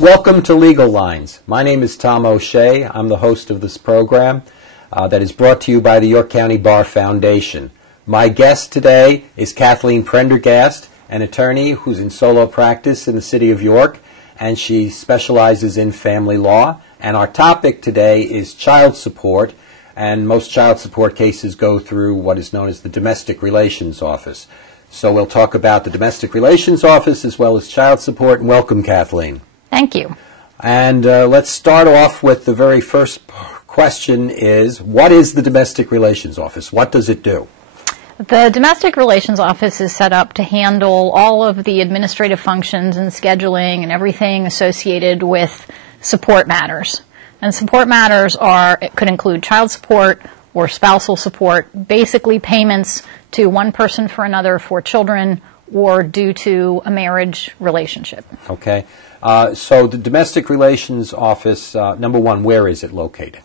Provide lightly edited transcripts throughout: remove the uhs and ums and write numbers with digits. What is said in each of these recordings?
Welcome to Legal Lines. My name is Tom O'Shea. I'm the host of this program that is brought to you by the York County Bar Foundation. My guest today is Kathleen Prendergast, an attorney who's in solo practice in the city of York, and she specializes in family law. And our topic today is child support, and most child support cases go through what is known as the Domestic Relations Office. So we'll talk about the Domestic Relations Office as well as child support. And welcome, Kathleen. Thank you. And let's start off with the very first question is, what is the Domestic Relations Office? What does it do? The Domestic Relations Office is set up to handle all of the administrative functions and scheduling and everything associated with support matters. And support matters could include child support or spousal support, basically payments to one person for another for children or due to a marriage relationship. Okay. So the Domestic Relations Office, number one, where is it located?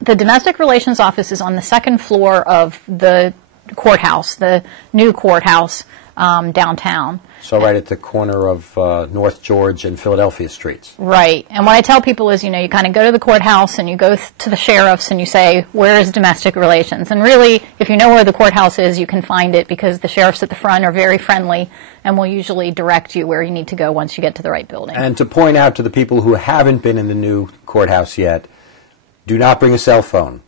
The Domestic Relations Office is on the second floor of the courthouse, the new courthouse downtown. So right at the corner of North George and Philadelphia Streets. Right. And what I tell people is, you know, you kind of go to the courthouse and you go to the sheriff's and you say, where is domestic relations? And really, if you know where the courthouse is, you can find it because the sheriffs at the front are very friendly and will usually direct you where you need to go once you get to the right building. And to point out to the people who haven't been in the new courthouse yet, do not bring a cell phone.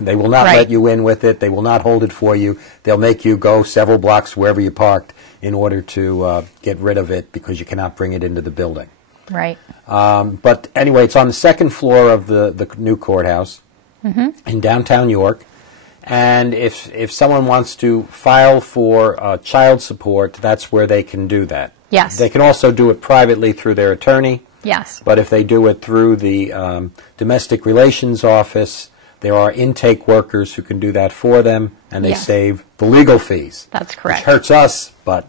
They will not let you in with it. They will not hold it for you. They'll make you go several blocks wherever you parked in order to get rid of it because you cannot bring it into the building. Right. But anyway, it's on the second floor of the new courthouse in downtown York. And if someone wants to file for child support, that's where they can do that. Yes. They can also do it privately through their attorney. Yes. But if they do it through the Domestic Relations Office, there are intake workers who can do that for them, and they save the legal fees. That's correct. Which hurts us, but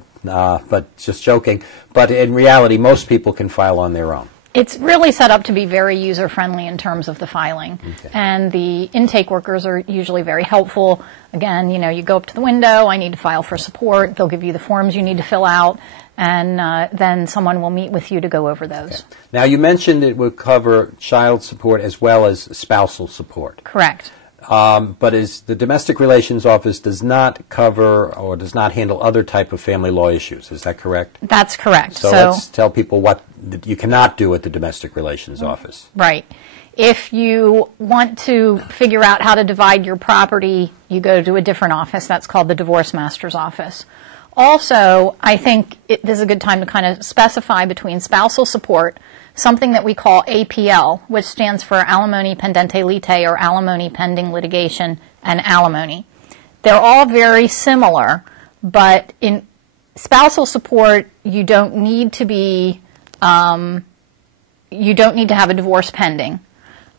just joking. But in reality, most people can file on their own. It's really set up to be very user-friendly in terms of the filing. Okay. And the intake workers are usually very helpful. Again, you know, you go up to the window, I need to file for support. They'll give you the forms you need to fill out, and then someone will meet with you to go over those. Okay. Now, you mentioned it would cover child support as well as spousal support. Correct. But the Domestic Relations Office does not cover or does not handle other type of family law issues. Is that correct? That's correct. So let's tell people what you cannot do at the Domestic Relations Office. Right. If you want to figure out how to divide your property, you go to a different office. That's called the Divorce Master's Office. Also, I think this is a good time to kind of specify between spousal support, something that we call APL, which stands for alimony pendente lite, or alimony pending litigation, and alimony. They're all very similar, but in spousal support, you don't need to have a divorce pending,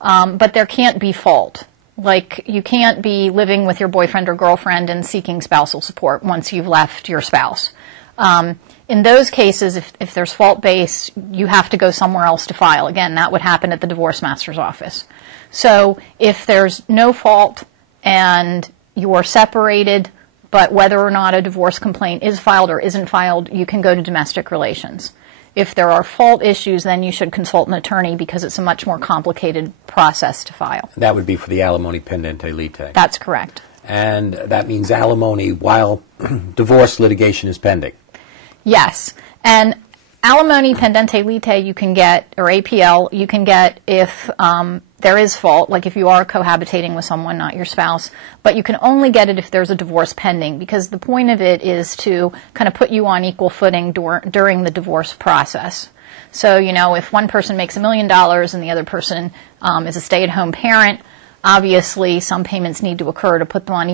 but there can't be fault. Like, you can't be living with your boyfriend or girlfriend and seeking spousal support once you've left your spouse. In those cases, if there's fault base, you have to go somewhere else to file. Again, that would happen at the Divorce Master's Office. So if there's no fault and you're separated, but whether or not a divorce complaint is filed or isn't filed, you can go to domestic relations. If there are fault issues, then you should consult an attorney because it's a much more complicated process to file. That would be for the alimony pendente lite. That's correct. And that means alimony while divorce litigation is pending. Yes. And alimony pendente lite you can get, or APL, you can get if there is fault, like if you are cohabitating with someone, not your spouse, but you can only get it if there's a divorce pending, because the point of it is to kind of put you on equal footing during the divorce process. So, you know, if one person makes $1 million and the other person is a stay-at-home parent, obviously some payments need to occur to put them on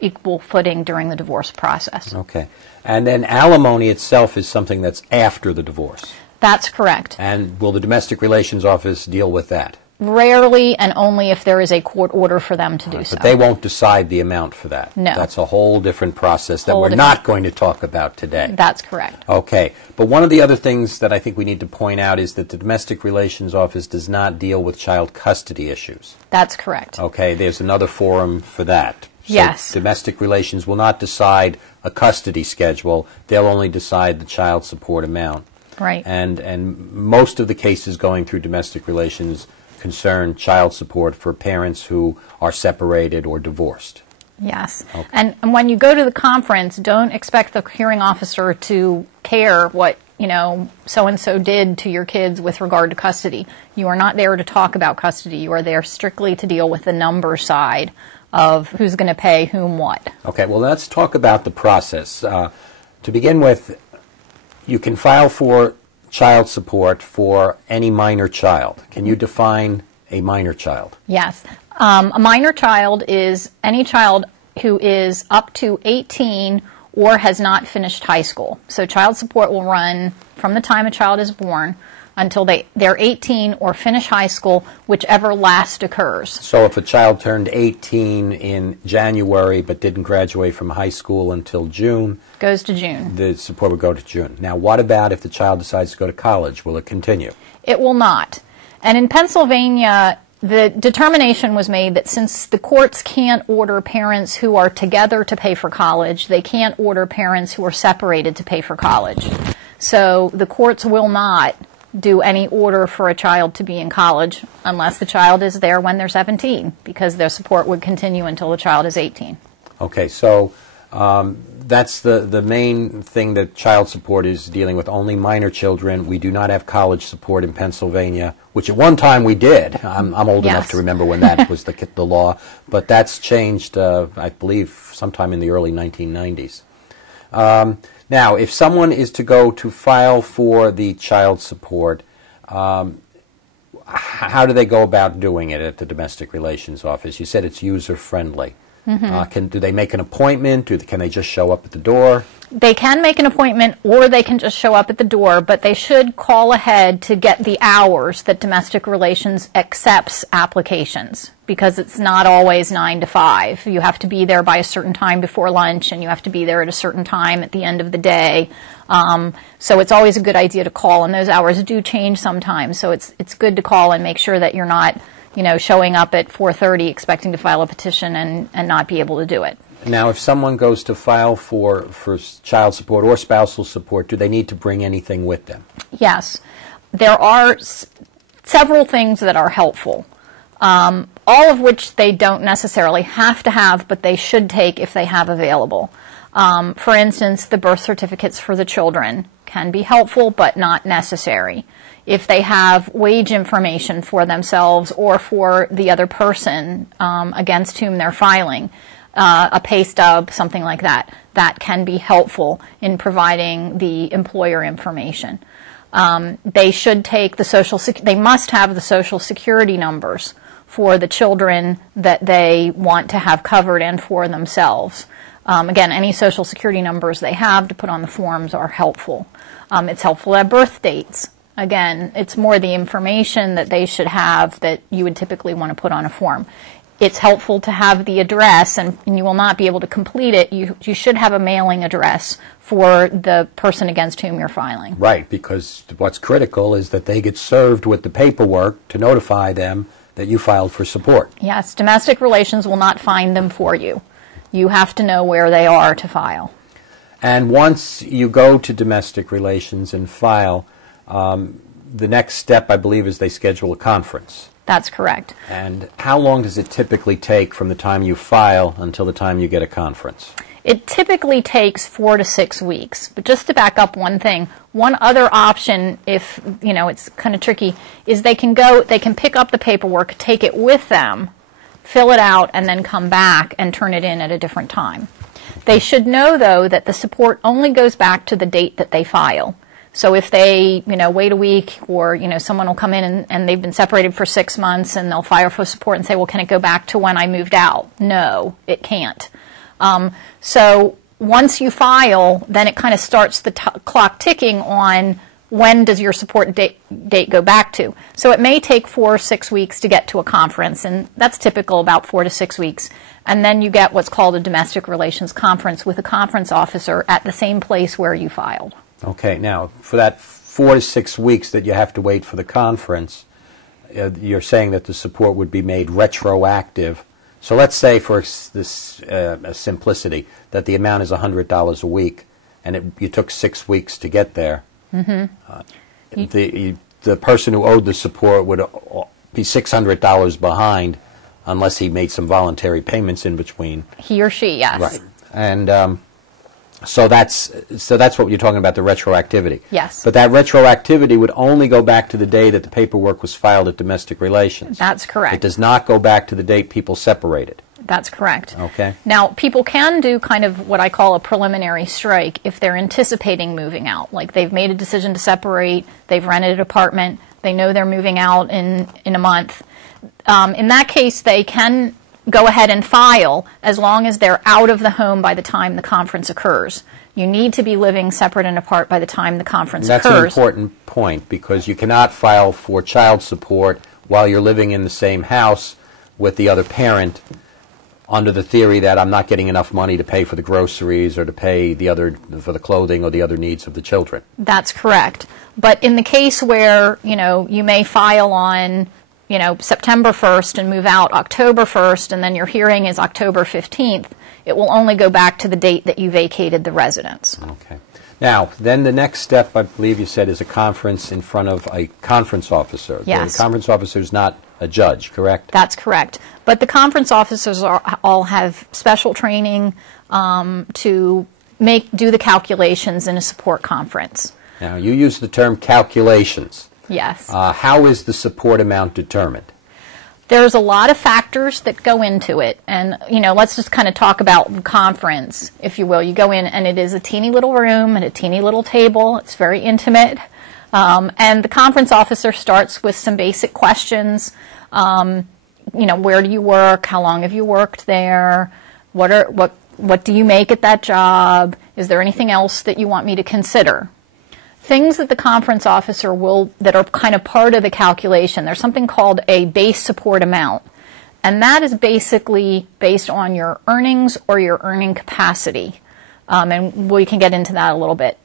equal footing during the divorce process. Okay. And then alimony itself is something that's after the divorce. That's correct. And will the Domestic Relations Office deal with that? Rarely, and only if there is a court order for them to do so. But they won't decide the amount for that. No. That's a whole different process that we're not going to talk about today. That's correct. Okay. But one of the other things that I think we need to point out is that the Domestic Relations Office does not deal with child custody issues. That's correct. Okay. There's another forum for that. So yes. Domestic Relations will not decide a custody schedule. They'll only decide the child support amount. Right. And most of the cases going through domestic relations concern child support for parents who are separated or divorced. Yes. Okay. And when you go to the conference, don't expect the hearing officer to care what, so-and-so did to your kids with regard to custody. You are not there to talk about custody. You are there strictly to deal with the number side of who's going to pay whom what. Okay, well, let's talk about the process. To begin with, you can file for child support for any minor child. Can you define a minor child? Yes. A minor child is any child who is up to 18 or has not finished high school. So child support will run from the time a child is born until they're 18 or finish high school, whichever last occurs. So if a child turned 18 in January but didn't graduate from high school until June, goes to June. The support would go to June. Now, what about if the child decides to go to college? Will it continue? It will not. And in Pennsylvania, the determination was made that since the courts can't order parents who are together to pay for college, they can't order parents who are separated to pay for college. So the courts will not do any order for a child to be in college unless the child is there when they're 17, because their support would continue until the child is 18. Okay, so that's the main thing that child support is dealing with, only minor children. We do not have college support in Pennsylvania, which at one time we did. I'm old Yes. enough to remember when that was the law, but that's changed, I believe, sometime in the early 1990s. Now, if someone is to go to file for the child support, how do they go about doing it at the Domestic Relations Office? You said it's user-friendly. Do they make an appointment? Can they just show up at the door? They can make an appointment or they can just show up at the door, but they should call ahead to get the hours that Domestic Relations accepts applications, because it's not always 9 to 5. You have to be there by a certain time before lunch, and you have to be there at a certain time at the end of the day. So it's always a good idea to call, and those hours do change sometimes, so it's good to call and make sure that you're not showing up at 4:30 expecting to file a petition and not be able to do it. Now, if someone goes to file for child support or spousal support, do they need to bring anything with them? Yes. There are several things that are helpful, all of which they don't necessarily have to have, but they should take if they have available. For instance, the birth certificates for the children can be helpful, but not necessary. If they have wage information for themselves or for the other person against whom they're filing, a pay stub, something like that, that can be helpful in providing the employer information. They should take they must have the Social Security numbers for the children that they want to have covered and for themselves. Again, any Social Security numbers they have to put on the forms are helpful. It's helpful to have birth dates. Again, it's more the information that they should have that you would typically want to put on a form. It's helpful to have the address, and you will not be able to complete it. You should have a mailing address for the person against whom you're filing. Right, because what's critical is that they get served with the paperwork to notify them that you filed for support. Yes, Domestic Relations will not find them for you. You have to know where they are to file. And once you go to Domestic Relations and file, the next step, I believe, is they schedule a conference. That's correct. And how long does it typically take from the time you file until the time you get a conference? It typically takes 4 to 6 weeks. But just to back up one thing, one other option, if it's kind of tricky, is they can pick up the paperwork, take it with them, fill it out, and then come back and turn it in at a different time. They should know, though, that the support only goes back to the date that they file. So if they, wait a week, or, someone will come in and they've been separated for 6 months and they'll file for support and say, well, can it go back to when I moved out? No, it can't. So once you file, then it kind of starts the clock ticking on when does your support date go back to. So it may take 4 or 6 weeks to get to a conference, and that's typical, about 4 to 6 weeks. And then you get what's called a Domestic Relations Conference with a conference officer at the same place where you filed. Okay, now, for that 4 to 6 weeks that you have to wait for the conference, you're saying that the support would be made retroactive. So let's say, for this simplicity, that the amount is $100 a week, and you took 6 weeks to get there. The person who owed the support would be $600 behind unless he made some voluntary payments in between. He or she, yes. Right. And so that's what you're talking about, the retroactivity. Yes. But that retroactivity would only go back to the day that the paperwork was filed at domestic relations. That's correct. It does not go back to the date people separated. That's correct. Okay. Now, people can do kind of what I call a preliminary strike if they're anticipating moving out. Like they've made a decision to separate, they've rented an apartment, they know they're moving out in a month. In that case, they can go ahead and file as long as they're out of the home by the time the conference occurs. You need to be living separate and apart by the time the conference occurs. That's an important point because you cannot file for child support while you're living in the same house with the other parent under the theory that I'm not getting enough money to pay for the groceries or to pay for the clothing or the other needs of the children. That's correct. But in the case where, you may file on September 1st and move out October 1st, and then your hearing is October 15th, it will only go back to the date that you vacated the residence. Okay. Now, then the next step, I believe you said, is a conference in front of a conference officer. Yes. The conference officer is not a judge, correct? That's correct. But the conference officers all have special training to do the calculations in a support conference. Now, you use the term calculations. Yes. How is the support amount determined? There's a lot of factors that go into it. And, let's just kind of talk about the conference, if you will. You go in and it is a teeny little room and a teeny little table. It's very intimate. And the conference officer starts with some basic questions. Where do you work? How long have you worked there? What do you make at that job? Is there anything else that you want me to consider? Things that the conference officer that are kind of part of the calculation. There's something called a base support amount. And that is basically based on your earnings or your earning capacity. And we can get into that a little bit.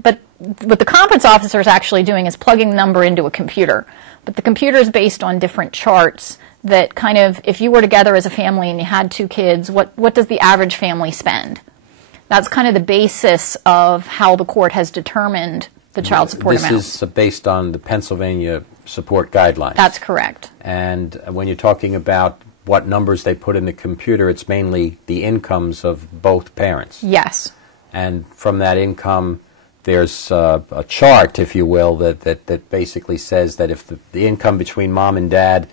But what the conference officer is actually doing is plugging the number into a computer. But the computer is based on different charts that kind of, if you were together as a family and you had 2 kids, what does the average family spend? That's kind of the basis of how the court has determined the child support amount. This is based on the Pennsylvania support guidelines. That's correct. And when you're talking about what numbers they put in the computer, it's mainly the incomes of both parents. Yes. And from that income, there's a chart, if you will, that basically says that if the income between mom and dad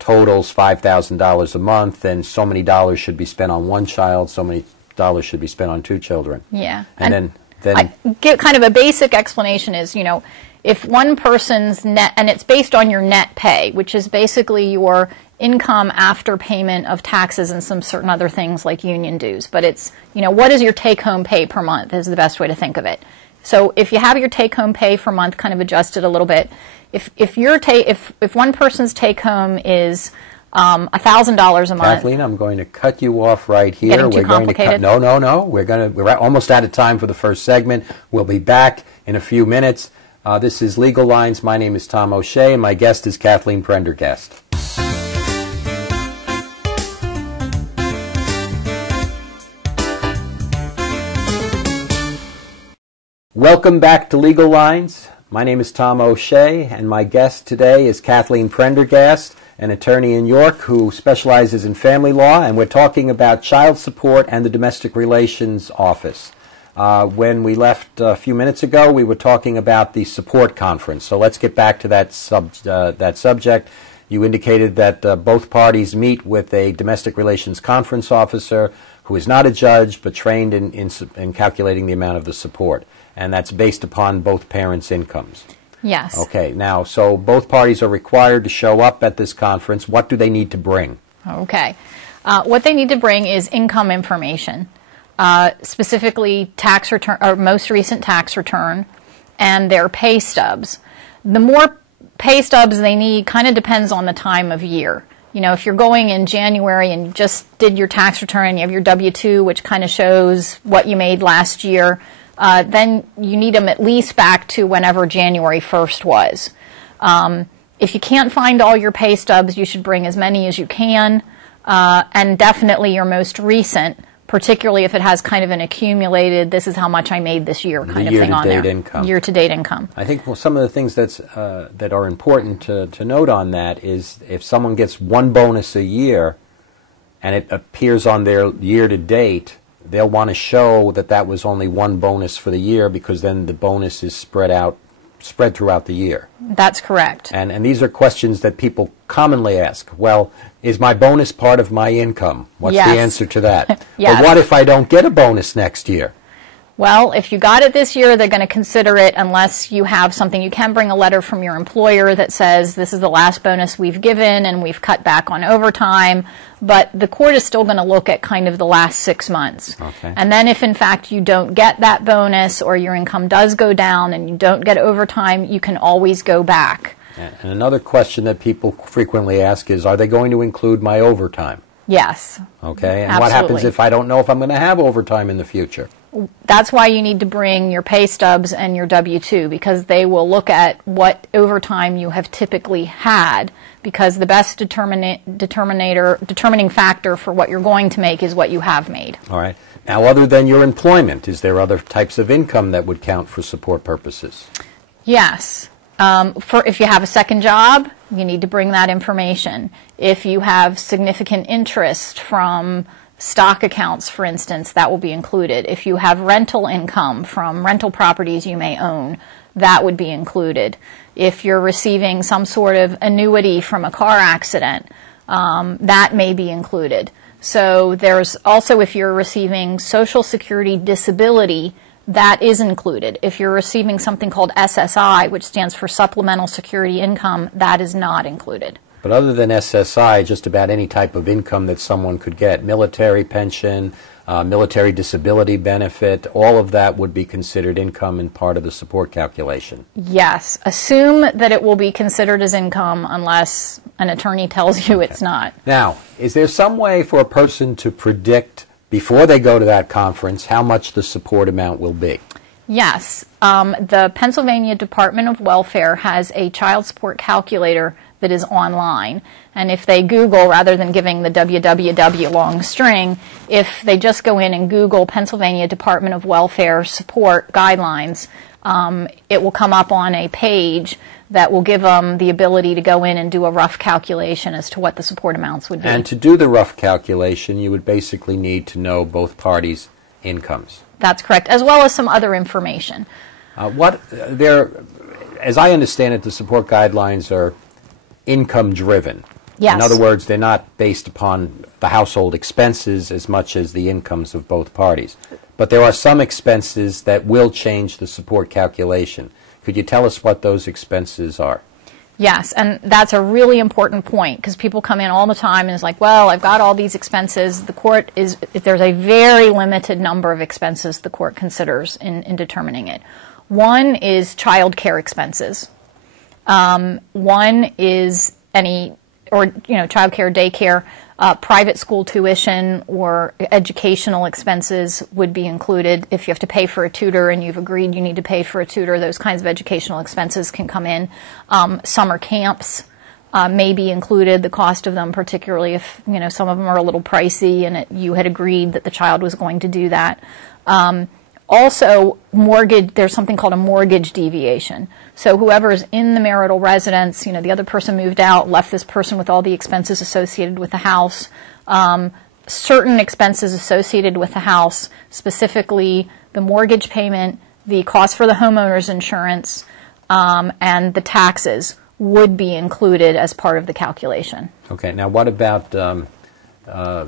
totals $5,000 a month, then so many dollars should be spent on one child, so many dollars should be spent on 2 children. Yeah. And then I give kind of a basic explanation is, if one person's net, and it's based on your net pay, which is basically your income after payment of taxes and some certain other things like union dues. But it's, what is your take-home pay per month is the best way to think of it. So if you have your take-home pay per month kind of adjusted a little bit, if one person's take-home is $1,000 a month. Kathleen, I'm going to cut you off right here. Getting too complicated? No. We're almost out of time for the first segment. We'll be back in a few minutes. This is Legal Lines. My name is Tom O'Shea, and my guest is Kathleen Prendergast. Welcome back to Legal Lines. My name is Tom O'Shea, and my guest today is Kathleen Prendergast, an attorney in York who specializes in family law, and we're talking about child support and the Domestic Relations Office. When we left a few minutes ago, we were talking about the support conference. So let's get back to that subject. You indicated that both parties meet with a domestic relations conference officer who is not a judge but trained in calculating the amount of the support, and that's based upon both parents' incomes. Yes. Okay. Now, so both parties are required to show up at this conference. What do they need to bring? Okay. What they need to bring is income information, specifically tax return or most recent tax return, and their pay stubs. The more pay stubs they need kind of depends on the time of year. If you're going in January and you just did your tax return, you have your W-2, which kind of shows what you made last year, then you need them at least back to whenever January 1st was. If you can't find all your pay stubs, you should bring as many as you can, and definitely your most recent. particularly if it has kind of an accumulated, this is how much I made this year kind of thing on there. Year-to-date income. Year-to-date income. I think some of the things that are important to note on that is if someone gets one bonus a year and it appears on their year-to-date, they'll want to show that that was only one bonus for the year, because then the bonus is spread throughout the year. That's correct. And these are questions that people commonly ask. Well, is my bonus part of my income? What's Yes. the answer to that? Yes. But what if I don't get a bonus next year? Well, if you got it this year, they're going to consider it unless you have something. You can bring a letter from your employer that says this is the last bonus we've given and we've cut back on overtime, but the court is still going to look at kind of the last 6 months. Okay. And then if in fact you don't get that bonus or your income does go down and you don't get overtime, you can always go back. And another question that people frequently ask is, are they going to include my overtime? Yes. Okay, and Absolutely. what happens if I don't know if I'm going to have overtime in the future? That's why you need to bring your pay stubs and your W-2, because they will look at what overtime you have typically had, because the best determining factor for what you're going to make is what you have made. All right. Now, other than your employment, is there other types of income that would count for support purposes? Yes. If you have a second job, you need to bring that information. If you have significant interest from stock accounts, for instance, that will be included. If you have rental income from rental properties you may own, that would be included. If you're receiving some sort of annuity from a car accident, that may be included. So there's also, if you're receiving Social Security disability, that is included. If you're receiving something called SSI, which stands for Supplemental Security Income, that is not included. But other than SSI, just about any type of income that someone could get, military pension, military disability benefit, all of that would be considered income and part of the support calculation. Yes. Assume that it will be considered as income unless an attorney tells you it's not. Now, is there some way for a person to predict before they go to that conference how much the support amount will be? Yes. The Pennsylvania Department of Welfare has a child support calculator that is online. And if they Google, rather than giving the www long string, if they just go in and Google Pennsylvania Department of Welfare support guidelines, it will come up on a page that will give them the ability to go in and do a rough calculation as to what the support amounts would be. And to do the rough calculation, you would basically need to know both parties' incomes. That's correct, as well as some other information. As I understand it, the support guidelines are income-driven. Yes. In other words, they're not based upon the household expenses as much as the incomes of both parties. But there are some expenses that will change the support calculation. Could you tell us what those expenses are? Yes, and that's a really important point, because people come in all the time and it's like, well, I've got all these expenses. The court there's a very limited number of expenses the court considers in determining it. One is child care expenses. One is child care, daycare, private school tuition or educational expenses would be included. If you have to pay for a tutor and you've agreed you need to pay for a tutor, those kinds of educational expenses can come in. Summer camps may be included, the cost of them, particularly if some of them are a little pricey and you had agreed that the child was going to do that. Also, there's something called a mortgage deviation. So whoever is in the marital residence, the other person moved out, left this person with all the expenses associated with the house. Certain expenses associated with the house, specifically the mortgage payment, the cost for the homeowner's insurance, and the taxes would be included as part of the calculation. Okay, now what about the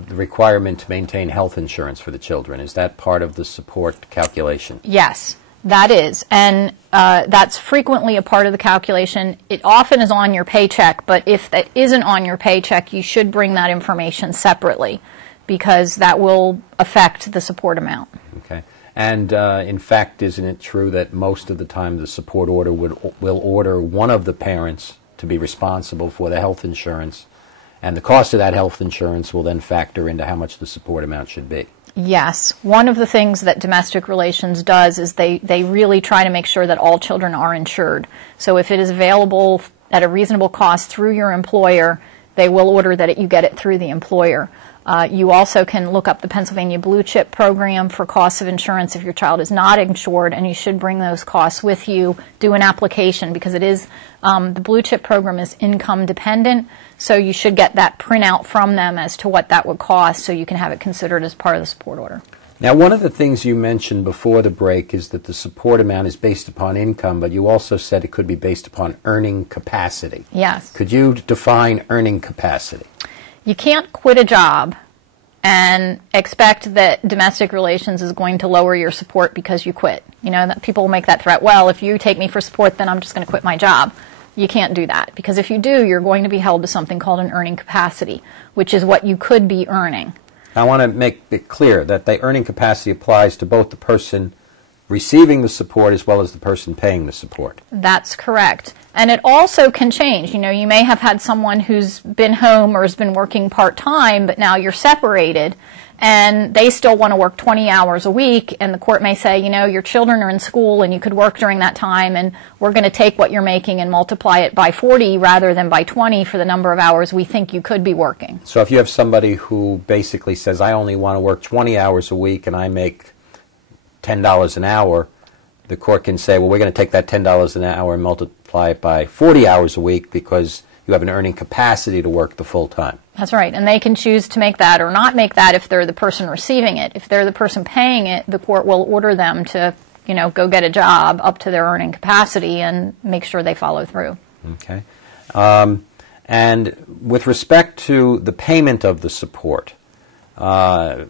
requirement to maintain health insurance for the children? Is that part of the support calculation? Yes, that is. And that's frequently a part of the calculation. It often is on your paycheck, but if that isn't on your paycheck, you should bring that information separately, because that will affect the support amount. Okay. And in fact, isn't it true that most of the time the support order will order one of the parents to be responsible for the health insurance, and the cost of that health insurance will then factor into how much the support amount should be? Yes. One of the things that domestic relations does is they really try to make sure that all children are insured. So if it is available at a reasonable cost through your employer, they will order that you get it through the employer. You also can look up the Pennsylvania Blue Chip program for costs of insurance if your child is not insured, and you should bring those costs with you. Do an application because it is the Blue Chip program is income dependent, so you should get that printout from them as to what that would cost so you can have it considered as part of the support order. Now, one of the things you mentioned before the break is that the support amount is based upon income, but you also said it could be based upon earning capacity. Yes. Could you define earning capacity? You can't quit a job and expect that domestic relations is going to lower your support because you quit. You know, that people will make that threat, well, if you take me for support, then I'm just going to quit my job. You can't do that, because if you do, you're going to be held to something called an earning capacity, which is what you could be earning. I want to make it clear that the earning capacity applies to both the person receiving the support as well as the person paying the support. That's correct. And it also can change. You know, you may have had someone who's been home or has been working part-time, but now you're separated, and they still want to work 20 hours a week, and the court may say, you know, your children are in school and you could work during that time, and we're going to take what you're making and multiply it by 40 rather than by 20 for the number of hours we think you could be working. So if you have somebody who basically says, I only want to work 20 hours a week and I make $10 an hour, the court can say, well, we're going to take that $10 an hour and multiply it by 40 hours a week because you have an earning capacity to work the full time. That's right, and they can choose to make that or not make that if they're the person receiving it. If they're the person paying it, the court will order them to, you know, go get a job up to their earning capacity and make sure they follow through. Okay. And with respect to the payment of the support, how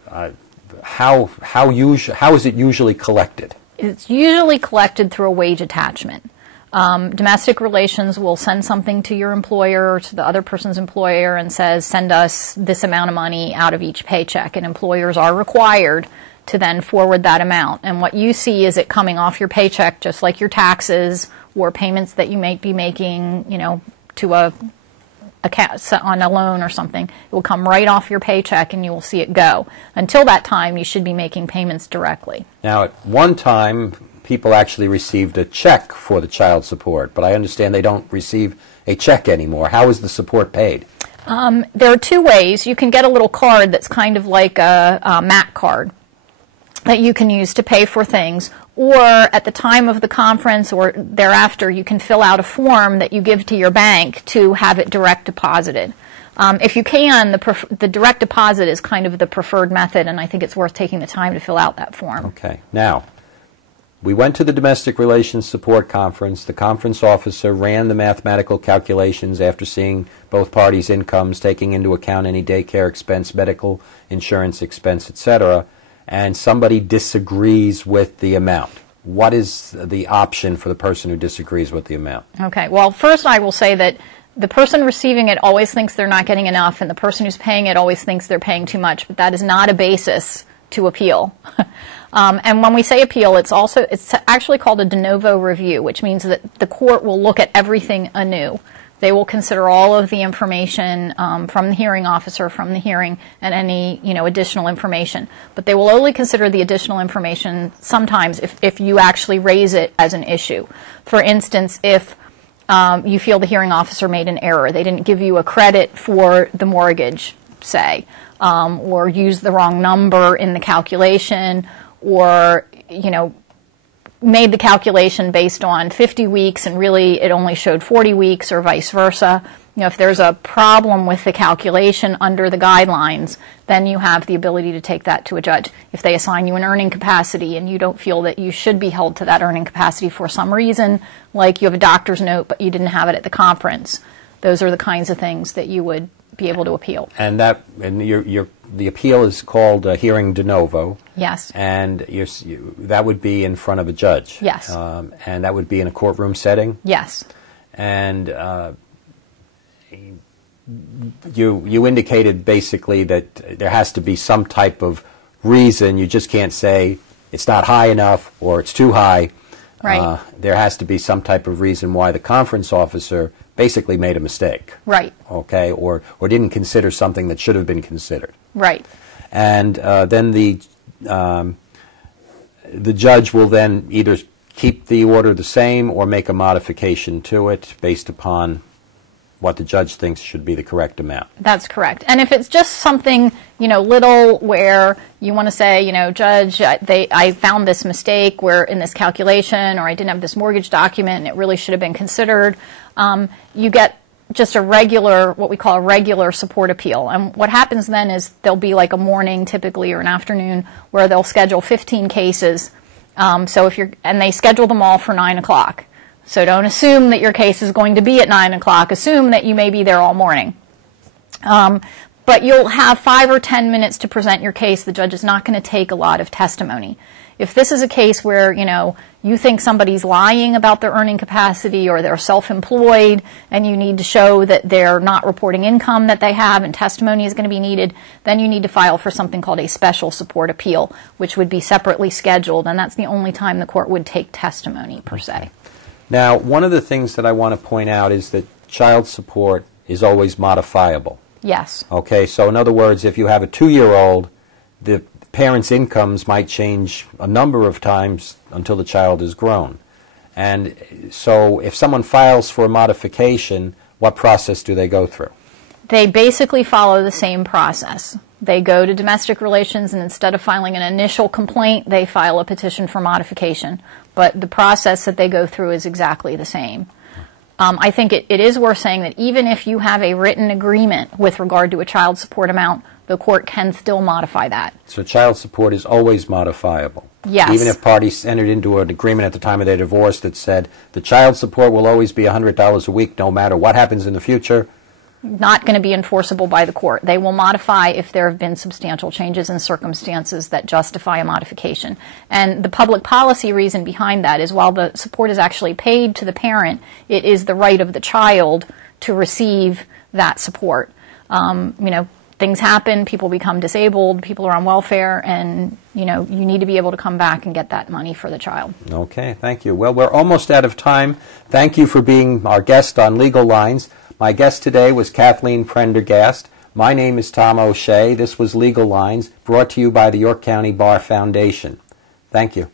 is it usually collected? It's usually collected through a wage attachment. Domestic relations will send something to your employer or to the other person's employer and says, send us this amount of money out of each paycheck, and employers are required to then forward that amount. And what you see is it coming off your paycheck, just like your taxes or payments that you might be making, you know, to on a loan or something. It will come right off your paycheck and you will see it go. Until that time, you should be making payments directly. Now, at one time, people actually received a check for the child support, but I understand they don't receive a check anymore. How is the support paid? There are two ways. You can get a little card that's kind of like a MAC card that you can use to pay for things, or at the time of the conference or thereafter, you can fill out a form that you give to your bank to have it direct deposited. If you can, the direct deposit is kind of the preferred method, and I think it's worth taking the time to fill out that form. Okay. Now, we went to the Domestic Relations Support Conference. The conference officer ran the mathematical calculations after seeing both parties' incomes, taking into account any daycare expense, medical insurance expense, etc., and somebody disagrees with the amount. What is the option for the person who disagrees with the amount? Okay. Well, first I will say that the person receiving it always thinks they're not getting enough, and the person who's paying it always thinks they're paying too much, but that is not a basis to appeal. And when we say appeal, it's actually called a de novo review, which means that the court will look at everything anew. They will consider all of the information from the hearing officer, from the hearing, and any additional information. But they will only consider the additional information sometimes if you actually raise it as an issue. For instance, if you feel the hearing officer made an error, they didn't give you a credit for the mortgage, say, or used the wrong number in the calculation, or made the calculation based on 50 weeks and really it only showed 40 weeks, or vice versa. If there's a problem with the calculation under the guidelines, then you have the ability to take that to a judge. If they assign you an earning capacity and you don't feel that you should be held to that earning capacity for some reason, like you have a doctor's note but you didn't have it at the conference, those are the kinds of things that you would be able to appeal. And the appeal is called hearing de novo. Yes. And that would be in front of a judge. Yes. And that would be in a courtroom setting. Yes. And you indicated basically that there has to be some type of reason. You just can't say it's not high enough or it's too high. Right. There has to be some type of reason why the conference officer basically made a mistake. Right. Okay, or didn't consider something that should have been considered. Right. And then the judge will then either keep the order the same or make a modification to it based upon what the judge thinks should be the correct amount. That's correct. And if it's just something, little where you want to say, Judge, I found this mistake where in this calculation, or I didn't have this mortgage document and it really should have been considered, you get just a regular, what we call a regular support appeal. And what happens then is there'll be like a morning typically or an afternoon where they'll schedule 15 cases. And they schedule them all for 9 o'clock. So don't assume that your case is going to be at 9 o'clock. Assume that you may be there all morning. But you'll have 5 or 10 minutes to present your case. The judge is not going to take a lot of testimony. If this is a case where, you think somebody's lying about their earning capacity or they're self-employed and you need to show that they're not reporting income that they have and testimony is going to be needed, then you need to file for something called a special support appeal, which would be separately scheduled, and that's the only time the court would take testimony per se. Now, one of the things that I want to point out is that child support is always modifiable. Yes. Okay, so in other words, if you have a 2-year-old, the parents' incomes might change a number of times until the child is grown. And so if someone files for a modification, what process do they go through? They basically follow the same process. They go to domestic relations, and instead of filing an initial complaint, they file a petition for modification. But the process that they go through is exactly the same. I think it is worth saying that even if you have a written agreement with regard to a child support amount, the court can still modify that. So child support is always modifiable? Yes. Even if parties entered into an agreement at the time of their divorce that said the child support will always be $100 a week no matter what happens in the future? Not going to be enforceable by the court. They will modify if there have been substantial changes in circumstances that justify a modification. And the public policy reason behind that is while the support is actually paid to the parent, it is the right of the child to receive that support. Things happen, people become disabled, people are on welfare, and you need to be able to come back and get that money for the child. Okay, thank you. Well, we're almost out of time. Thank you for being our guest on Legal Lines. My guest today was Kathleen Prendergast. My name is Tom O'Shea. This was Legal Lines, brought to you by the York County Bar Foundation. Thank you.